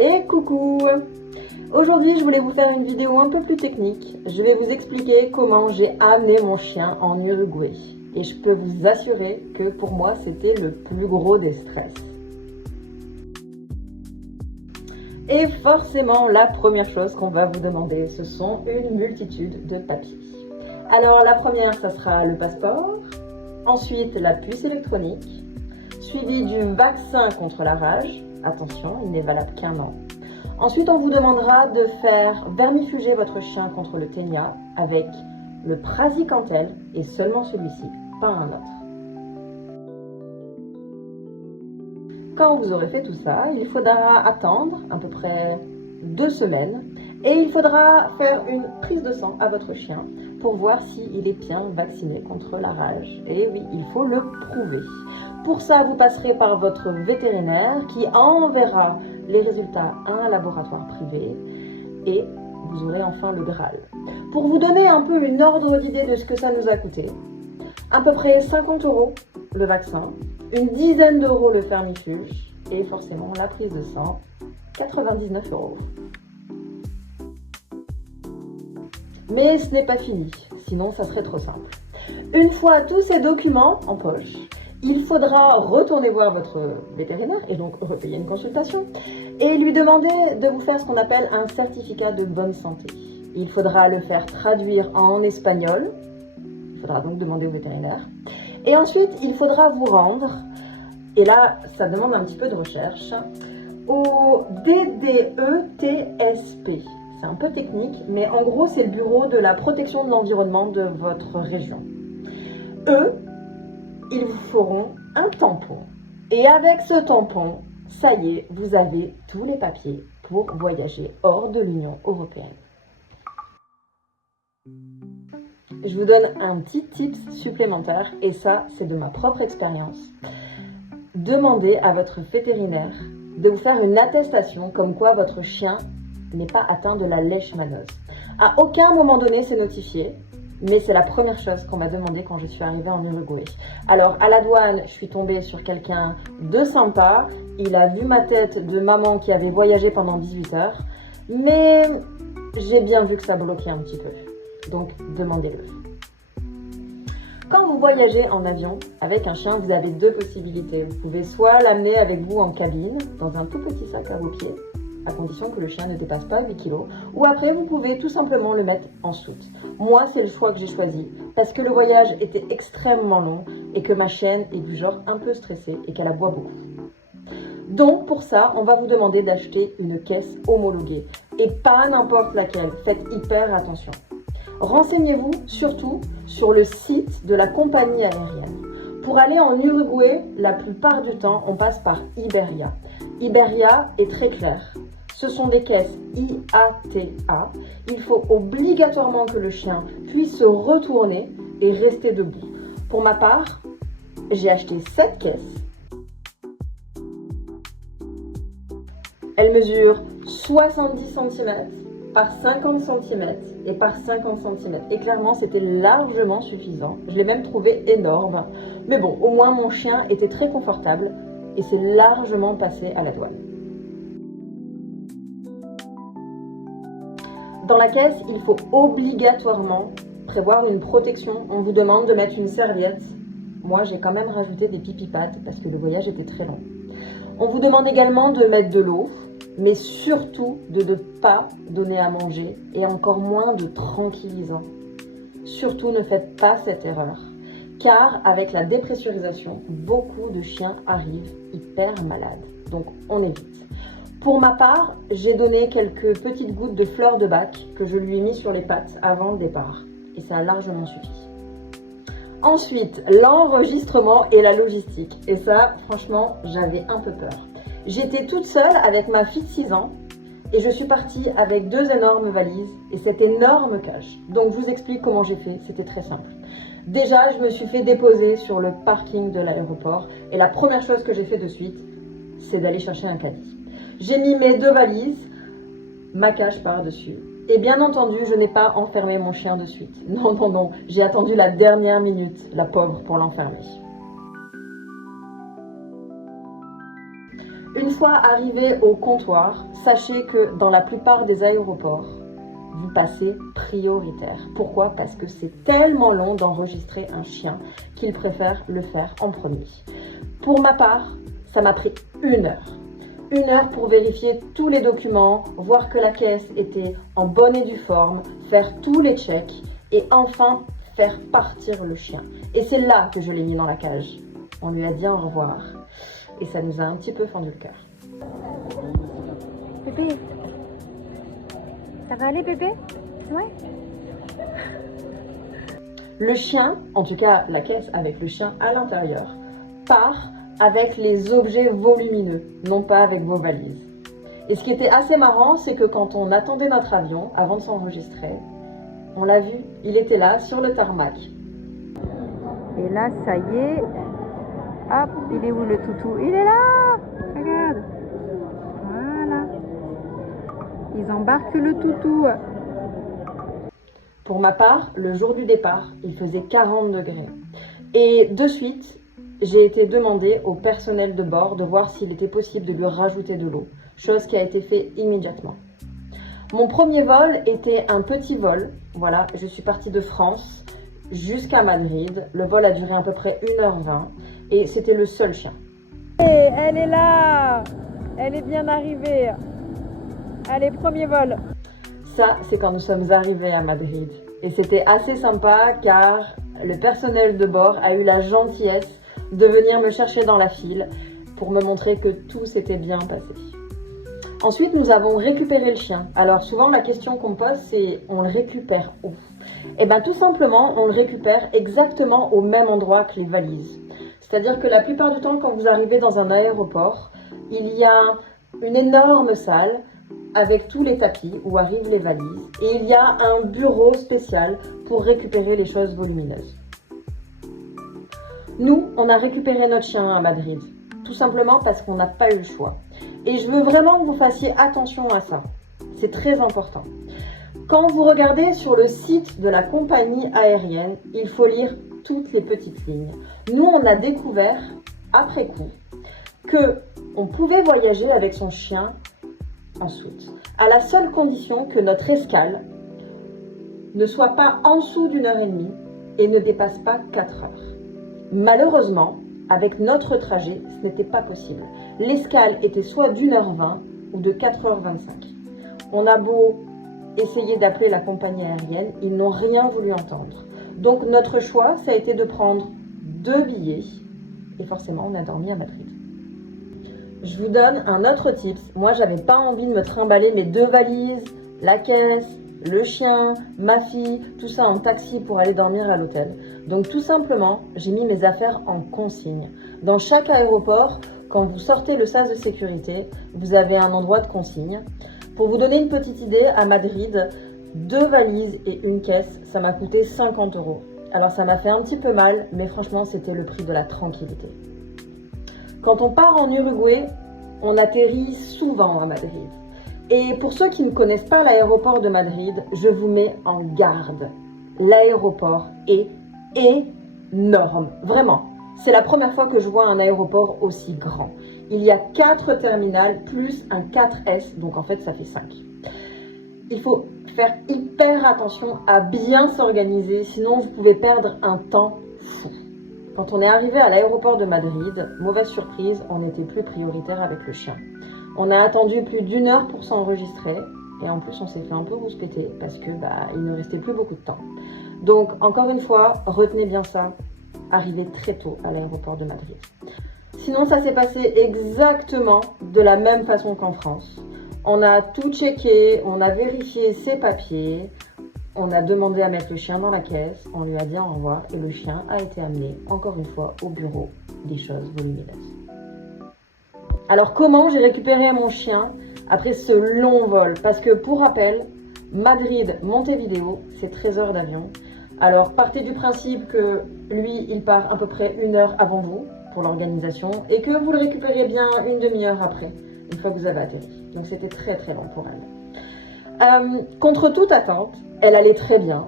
Et coucou! Aujourd'hui, je voulais vous faire une vidéo un peu plus technique. Je vais vous expliquer comment j'ai amené mon chien en Uruguay. Et je peux vous assurer que pour moi, c'était le plus gros des stress. Et forcément, la première chose qu'on va vous demander, ce sont une multitude de papiers. Alors la première, ça sera le passeport, ensuite la puce électronique, suivi du vaccin contre la rage. Attention, il n'est valable qu'1 an. Ensuite, on vous demandera de faire vermifuger votre chien contre le ténia avec le praziquantel et seulement celui-ci, pas un autre. Quand vous aurez fait tout ça, il faudra attendre à peu près 2 semaines et il faudra faire une prise de sang à votre chien pour voir s'il est bien vacciné contre la rage. Et oui, il faut le prouver. Pour ça, vous passerez par votre vétérinaire qui enverra les résultats à un laboratoire privé et vous aurez enfin le Graal. Pour vous donner un peu une ordre d'idée de ce que ça nous a coûté, à peu près 50 € le vaccin, une dizaine d'euros le fermifuge et forcément la prise de sang, 99 €. Mais ce n'est pas fini, sinon ça serait trop simple. Une fois tous ces documents en poche, il faudra retourner voir votre vétérinaire et donc repayer une consultation et lui demander de vous faire ce qu'on appelle un certificat de bonne santé. Il faudra le faire traduire en espagnol, il faudra donc demander au vétérinaire. Et ensuite, il faudra vous rendre, et là, ça demande un petit peu de recherche, au DDETSP. C'est un peu technique, mais en gros, c'est le bureau de la protection de l'environnement de votre région. Eux, ils vous feront un tampon. Et avec ce tampon, ça y est, vous avez tous les papiers pour voyager hors de l'Union européenne. Je vous donne un petit tips supplémentaire, et ça, c'est de ma propre expérience. Demandez à votre vétérinaire de vous faire une attestation comme quoi votre chien n'est pas atteint de la leishmaniose. À aucun moment donné, c'est notifié, mais c'est la première chose qu'on m'a demandé quand je suis arrivée en Uruguay. Alors, à la douane, je suis tombée sur quelqu'un de sympa. Il a vu ma tête de maman qui avait voyagé pendant 18 heures, mais j'ai bien vu que ça bloquait un petit peu. Donc, demandez-le. Quand vous voyagez en avion avec un chien, vous avez 2 possibilités. Vous pouvez soit l'amener avec vous en cabine, dans un tout petit sac à vos pieds, à condition que le chien ne dépasse pas 8 kg, ou après vous pouvez tout simplement le mettre en soute. Moi, c'est le choix que j'ai choisi, parce que le voyage était extrêmement long et que ma chienne est du genre un peu stressée et qu'elle aboie beaucoup. Donc pour ça, on va vous demander d'acheter une caisse homologuée, et pas n'importe laquelle, faites hyper attention. Renseignez-vous surtout sur le site de la compagnie aérienne. Pour aller en Uruguay, la plupart du temps, on passe par Iberia. Iberia est très clair. Ce sont des caisses IATA. Il faut obligatoirement que le chien puisse se retourner et rester debout. Pour ma part, j'ai acheté 7 caisses. Elles mesurent 70 cm par 50 cm et par 50 cm. Et clairement, c'était largement suffisant. Je l'ai même trouvé énorme. Mais bon, au moins mon chien était très confortable et c'est largement passé à la douane. Dans la caisse, il faut obligatoirement prévoir une protection. On vous demande de mettre une serviette. Moi, j'ai quand même rajouté des pipi-pads parce que le voyage était très long. On vous demande également de mettre de l'eau, mais surtout de ne pas donner à manger et encore moins de tranquillisants. Surtout ne faites pas cette erreur, car avec la dépressurisation, beaucoup de chiens arrivent hyper malades. Donc on évite. Pour ma part, j'ai donné quelques petites gouttes de fleurs de bac que je lui ai mis sur les pattes avant le départ. Et ça a largement suffi. Ensuite, l'enregistrement et la logistique. Et ça, franchement, j'avais un peu peur. J'étais toute seule avec ma fille de 6 ans et je suis partie avec 2 énormes valises et cette énorme cage. Donc je vous explique comment j'ai fait, c'était très simple. Déjà, je me suis fait déposer sur le parking de l'aéroport et la première chose que j'ai fait de suite, c'est d'aller chercher un caddie. J'ai mis mes 2 valises, ma cage par-dessus. Et bien entendu, je n'ai pas enfermé mon chien de suite. Non, non, non, j'ai attendu la dernière minute, la pauvre, pour l'enfermer. Une fois arrivé au comptoir, sachez que dans la plupart des aéroports, vous passez prioritaire. Pourquoi? Parce que c'est tellement long d'enregistrer un chien qu'ils préfèrent le faire en premier. Pour ma part, ça m'a pris 1 heure. 1 heure pour vérifier tous les documents, voir que la caisse était en bonne et due forme, faire tous les checks et enfin faire partir le chien. Et c'est là que je l'ai mis dans la cage. On lui a dit au revoir et ça nous a un petit peu fendu le cœur. Pépé, ça va aller Pépé? Ouais. Le chien, en tout cas la caisse avec le chien à l'intérieur, part avec les objets volumineux, non pas avec vos valises. Et ce qui était assez marrant, c'est que quand on attendait notre avion, avant de s'enregistrer, on l'a vu, il était là, sur le tarmac. Et là, ça y est. Hop, il est où le toutou? Il est là! Regarde. Voilà. Ils embarquent le toutou. Pour ma part, le jour du départ, il faisait 40 degrés. Et de suite, j'ai été demandé au personnel de bord de voir s'il était possible de lui rajouter de l'eau, chose qui a été faite immédiatement. Mon premier vol était un petit vol. Voilà, je suis partie de France jusqu'à Madrid. Le vol a duré à peu près 1h20 et c'était le seul chien. Et elle est là! Elle est bien arrivée. Allez, premier vol. Ça, c'est quand nous sommes arrivés à Madrid. Et c'était assez sympa car le personnel de bord a eu la gentillesse de venir me chercher dans la file pour me montrer que tout s'était bien passé. Ensuite, nous avons récupéré le chien. Alors souvent, la question qu'on me pose, c'est on le récupère où? Eh bien, tout simplement, on le récupère exactement au même endroit que les valises. C'est-à-dire que la plupart du temps, quand vous arrivez dans un aéroport, il y a une énorme salle avec tous les tapis où arrivent les valises et il y a un bureau spécial pour récupérer les choses volumineuses. Nous, on a récupéré notre chien à Madrid, tout simplement parce qu'on n'a pas eu le choix. Et je veux vraiment que vous fassiez attention à ça. C'est très important. Quand vous regardez sur le site de la compagnie aérienne, il faut lire toutes les petites lignes. Nous, on a découvert, après coup, que on pouvait voyager avec son chien en soute, à la seule condition que notre escale ne soit pas en dessous d'1h30 et ne dépasse pas 4 heures. Malheureusement, avec notre trajet, ce n'était pas possible. L'escale était soit d'1h20 ou de 4h25. On a beau essayer d'appeler la compagnie aérienne, ils n'ont rien voulu entendre. Donc notre choix, ça a été de prendre 2 billets et forcément, on a dormi à Madrid. Je vous donne un autre tips. Moi, j'avais pas envie de me trimballer mes 2 valises, la caisse, le chien, ma fille, tout ça en taxi pour aller dormir à l'hôtel. Donc tout simplement, j'ai mis mes affaires en consigne. Dans chaque aéroport, quand vous sortez le sas de sécurité, vous avez un endroit de consigne. Pour vous donner une petite idée, à Madrid, 2 valises et une caisse, ça m'a coûté 50 €. Alors ça m'a fait un petit peu mal, mais franchement, c'était le prix de la tranquillité. Quand on part en Uruguay, on atterrit souvent à Madrid. Et pour ceux qui ne connaissent pas l'aéroport de Madrid, je vous mets en garde. L'aéroport est énorme, vraiment. C'est la première fois que je vois un aéroport aussi grand. Il y a 4 terminals plus un 4S, donc en fait ça fait 5. Il faut faire hyper attention à bien s'organiser, sinon vous pouvez perdre un temps fou. Quand on est arrivé à l'aéroport de Madrid, mauvaise surprise, on n'était plus prioritaire avec le chien. On a attendu plus d'1 heure pour s'enregistrer et en plus on s'est fait un peu rouspéter parce que il ne restait plus beaucoup de temps. Donc encore une fois, retenez bien ça, arrivez très tôt à l'aéroport de Madrid. Sinon ça s'est passé exactement de la même façon qu'en France. On a tout checké, on a vérifié ses papiers, on a demandé à mettre le chien dans la caisse, on lui a dit au revoir et le chien a été amené encore une fois au bureau des choses volumineuses. Alors comment j'ai récupéré mon chien après ce long vol? Parce que pour rappel, Madrid-Montevideo, c'est 13 heures d'avion. Alors partez du principe que lui, il part à peu près 1 heure avant vous pour l'organisation et que vous le récupérez bien une demi-heure après, une fois que vous avez atterri. Donc c'était très très long pour elle. Contre toute attente, elle allait très bien.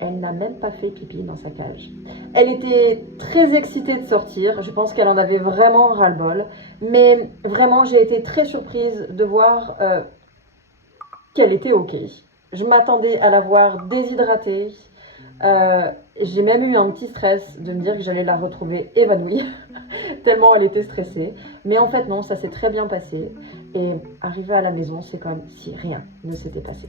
Elle n'a même pas fait pipi dans sa cage. Elle était très excitée de sortir. Je pense qu'elle en avait vraiment ras-le-bol. Mais vraiment, j'ai été très surprise de voir qu'elle était OK. Je m'attendais à la voir déshydratée. J'ai même eu un petit stress de me dire que j'allais la retrouver évanouie, tellement elle était stressée. Mais en fait non, ça s'est très bien passé. Et arrivée à la maison, c'est comme si rien ne s'était passé.